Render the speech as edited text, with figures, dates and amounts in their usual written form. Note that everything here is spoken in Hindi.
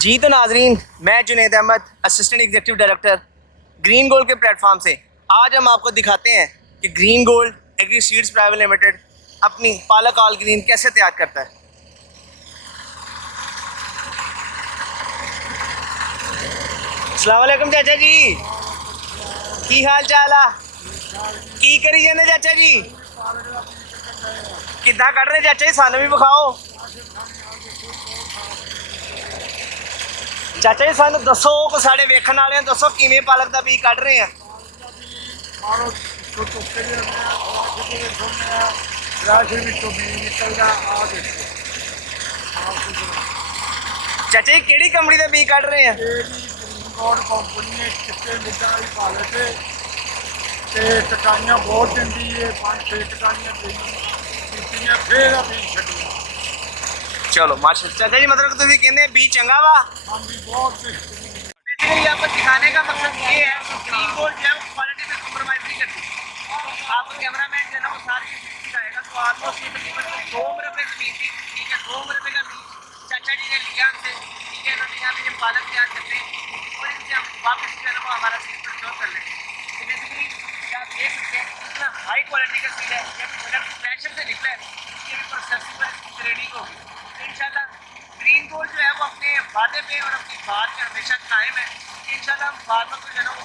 जी तो नाजरीन, मैं Junaid Ahmad, assistant executive director Green Gold के प्लेटफॉर्म से आज हम आपको दिखाते हैं कि Green Gold agri seeds private limited अपनी पालक ऑल ग्रीन कैसे तैयार करता है। अस्सलाम वालेकुम चाचा जी, की हाल चाल आ? की करी जाने चाचा जी? कितना कट रहे चाचा जी, सानू भी विखाओ। चाचा जी सानू दसो को साढ़े वेखण वाले दसो किवें पालक दा बीज कट रहे हैं। चाचा जी केड़ी कंपनी दा बीज कट रहे हैं? कटाइयां बहुत दी है, 5-6 कटाइयां फिर अभी छड़ी। चलो माशाल्लाह चाचा जी, मतलब तुम कहते बीज चंगा वा। हाँ जी, बहुत बेसिकली आपको दिखाने का मकसद ये है कि ग्रीन गोल्ड जो है वो क्वालिटी में कॉम्प्रोमाइज़ नहीं करती। तो आपको कैमरामैन जो है ना वो सारी चीज़ दिखाएगा। तो ऑलमोस्ट ये तकरीबन 2 मरबे ज़मीन थी, ठीक है, 2 मरबे का बीज चाचा जी ने लिया हमसे, ठीक है। इन्होंने यहाँ पे ये पालक तैयार करते हैं और इनसे हम वापस जो है ना वो हमारा सीड प्रोड्यूस कर लेते हैं। तो बेसिकली आप देख सकते हैं इतना हाई क्वालिटी का सीड है, जब प्रोडक्ट फ्लैशर से निकला है इसकी भी प्रोसेसिंग पर ग्रेडिंग होगी। तो इंशाल्लाह ग्रीन गोल्ड जो है वो अपने वादे पे और अपनी बात में हमेशा कायम है। इंशाल्लाह हम फार्मर को जो है ना वो